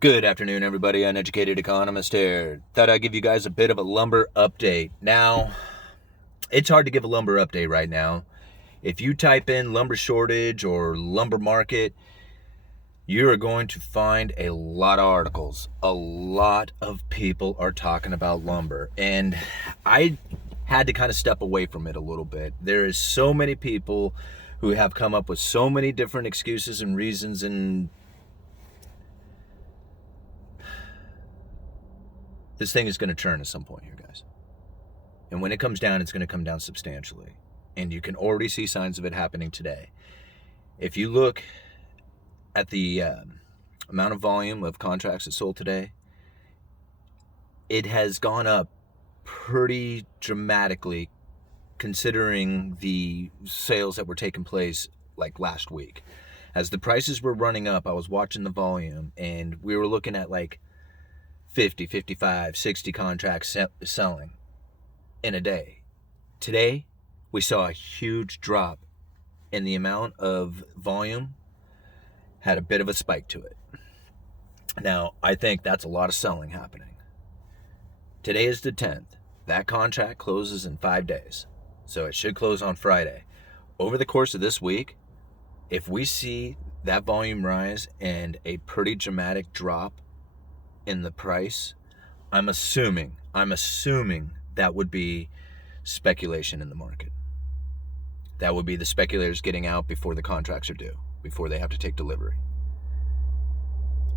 Good afternoon, everybody. Uneducated Economist here. Thought I'd give you guys a bit of a lumber update. Now, it's hard to give a lumber update right now. If you type in lumber shortage or lumber market, you are going to find a lot of articles. A lot of people are talking about lumber. And I had to kind of step away from it a little bit. There is so many people who have come up with so many different excuses and reasons, and this thing is going to turn at some point here, guys. And when it comes down, it's going to come down substantially. And you can already see signs of it happening today. If you look at the amount of volume of contracts that sold today, it has gone up pretty dramatically considering the sales that were taking place like last week. As the prices were running up, I was watching the volume, and we were looking at like 50, 55, 60 contracts selling in a day. Today, we saw a huge drop in the amount of volume, had a bit of a spike to it. Now, I think that's a lot of selling happening. Today is the 10th. That contract closes in 5 days, so it should close on Friday. Over the course of this week, if we see that volume rise and a pretty dramatic drop in the price, I'm assuming that would be speculation in the market. That would be the speculators getting out before the contracts are due, before they have to take delivery.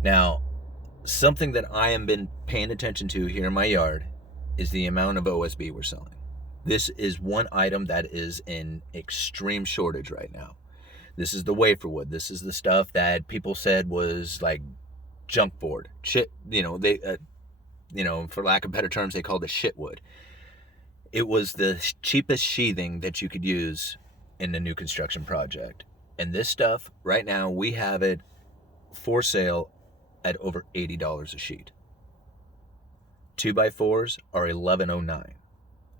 Now, something that I have been paying attention to here in my yard is the amount of OSB we're selling. This is one item that is in extreme shortage right now. This is the wafer wood. This is the stuff that people said was like junk board, shit. For lack of better terms, they called it shit wood. It was the cheapest sheathing that you could use in the new construction project. And this stuff, right now, we have it for sale at over $80 a sheet. 2x4s are $11.09.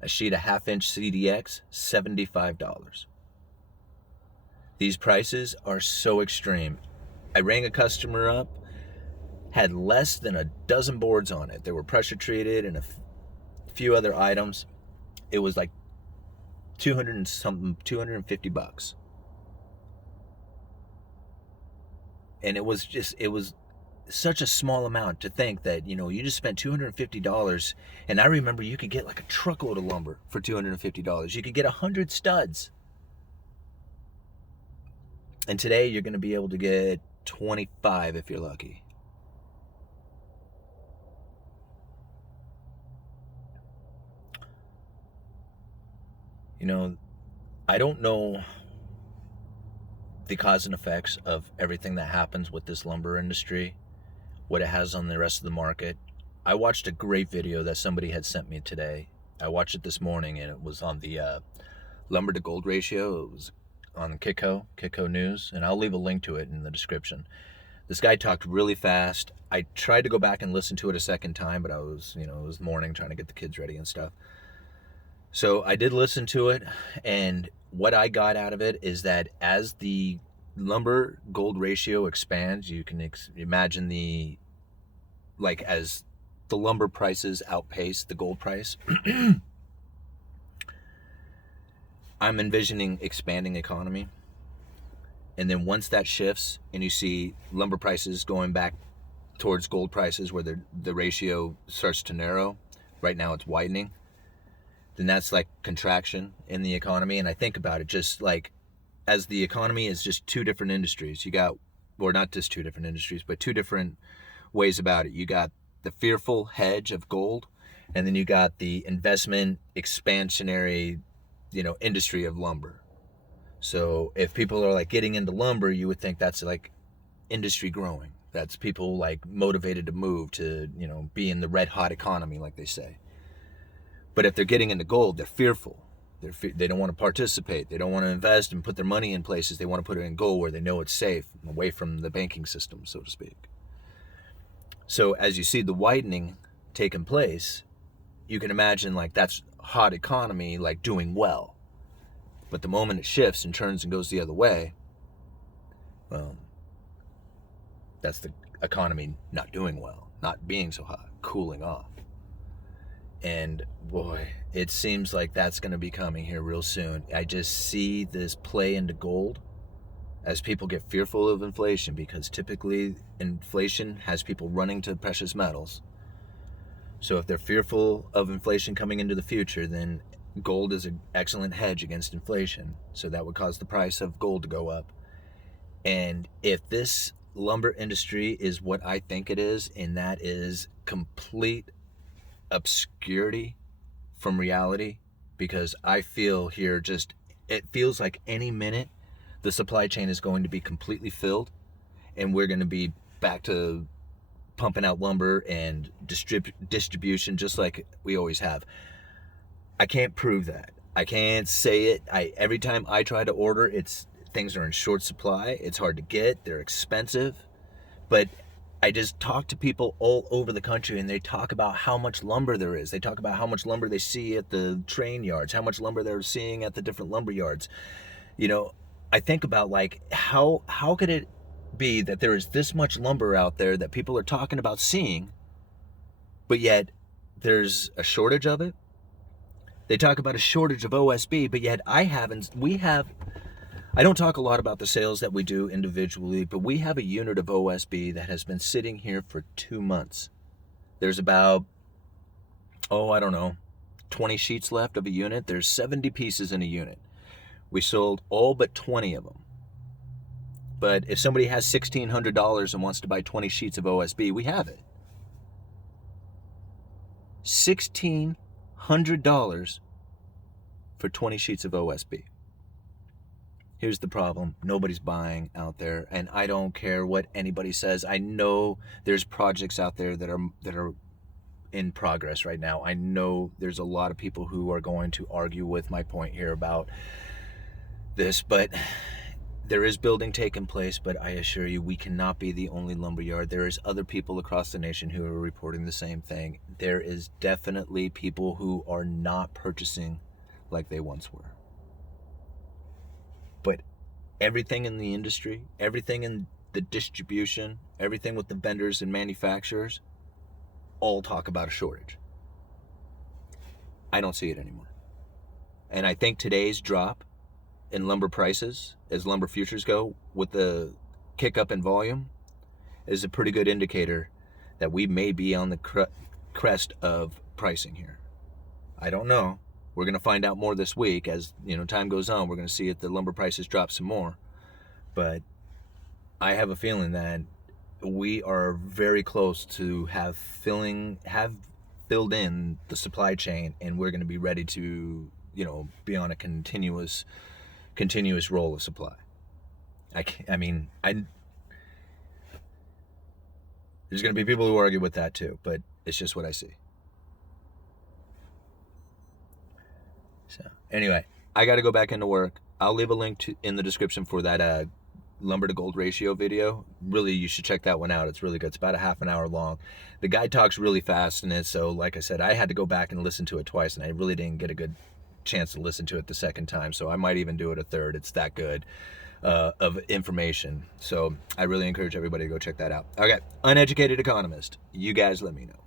A sheet of half-inch CDX, $75. These prices are so extreme. I rang a customer up, had less than a dozen boards on it. They were pressure treated and a few other items. It was like $250. And it was such a small amount to think that, you just spent $250. And I remember you could get like a truckload of lumber for $250. You could get 100 studs. And today you're going to be able to get 25 if you're lucky. I don't know the cause and effects of everything that happens with this lumber industry, what it has on the rest of the market. I watched a great video that somebody had sent me today. I watched it this morning, and it was on the lumber to gold ratio. It was on Kitco News, and I'll leave a link to it in the description. This guy talked really fast. I tried to go back and listen to it a second time, but I was, it was morning trying to get the kids ready and stuff. So I did listen to it, and what I got out of it is that as the lumber gold ratio expands, you can imagine as the lumber prices outpace the gold price, I'm envisioning expanding economy. And then once that shifts and you see lumber prices going back towards gold prices where the ratio starts to narrow, right now it's widening, then that's like contraction in the economy. And I think about it just like as the economy is just two different industries. You got, or not just two different industries, but two different ways about it. You got the fearful hedge of gold, and then you got the investment expansionary, industry of lumber. So if people are like getting into lumber, you would think that's like industry growing. That's people like motivated to move to, be in the red hot economy, like they say. But if they're getting into gold, they're fearful. They don't want to participate. They don't want to invest and put their money in places. They want to put it in gold where they know it's safe, away from the banking system, so to speak. So as you see the widening taking place, you can imagine like that's hot economy, like doing well. But the moment it shifts and turns and goes the other way, well, That's the economy not doing well, not being so hot, cooling off. And boy, it seems like that's going to be coming here real soon. I just see this play into gold as people get fearful of inflation, because typically inflation has people running to precious metals. So if they're fearful of inflation coming into the future, then gold is an excellent hedge against inflation. So that would cause the price of gold to go up. And if this lumber industry is what I think it is, and that is complete obscurity from reality, because I feel here it feels like any minute the supply chain is going to be completely filled and we're going to be back to pumping out lumber and distribution just like we always have. I can't prove that. I can't say it. Every time I try to order, things are in short supply. It's hard to get. They're expensive. But I just talk to people all over the country, and they talk about how much lumber there is. They talk about how much lumber they see at the train yards, how much lumber they're seeing at the different lumber yards. You know, I think about, like, how could it be that there is this much lumber out there that people are talking about seeing, but yet there's a shortage of it? They talk about a shortage of OSB, but yet I don't talk a lot about the sales that we do individually, but we have a unit of OSB that has been sitting here for 2 months. There's about, 20 sheets left of a unit. There's 70 pieces in a unit. We sold all but 20 of them. But if somebody has $1,600 and wants to buy 20 sheets of OSB, we have it. $1,600 for 20 sheets of OSB. Here's the problem. Nobody's buying out there, and I don't care what anybody says. I know there's projects out there that are in progress right now. I know there's a lot of people who are going to argue with my point here about this, but there is building taking place. But I assure you, we cannot be the only lumberyard. There is other people across the nation who are reporting the same thing. There is definitely people who are not purchasing like they once were. But everything in the industry, everything in the distribution, everything with the vendors and manufacturers, all talk about a shortage. I don't see it anymore. And I think today's drop in lumber prices, as lumber futures go, with the kick up in volume, is a pretty good indicator that we may be on the crest of pricing here. I don't know. We're going to find out more this week. As time goes on, we're going to see if the lumber prices drop some more. But I have a feeling that we are very close to have filled in the supply chain, and we're going to be ready to be on a continuous roll of supply. There's going to be people who argue with that too, but it's just what I see. So anyway, I got to go back into work. I'll leave a link in the description for that lumber to gold ratio video. Really, you should check that one out. It's really good. It's about a half an hour long. The guy talks really fast in it, so like I said, I had to go back and listen to it twice, and I really didn't get a good chance to listen to it the second time, so I might even do it a third. It's that good of information. So I really encourage everybody to go check that out. Okay, Uneducated Economist. You guys let me know.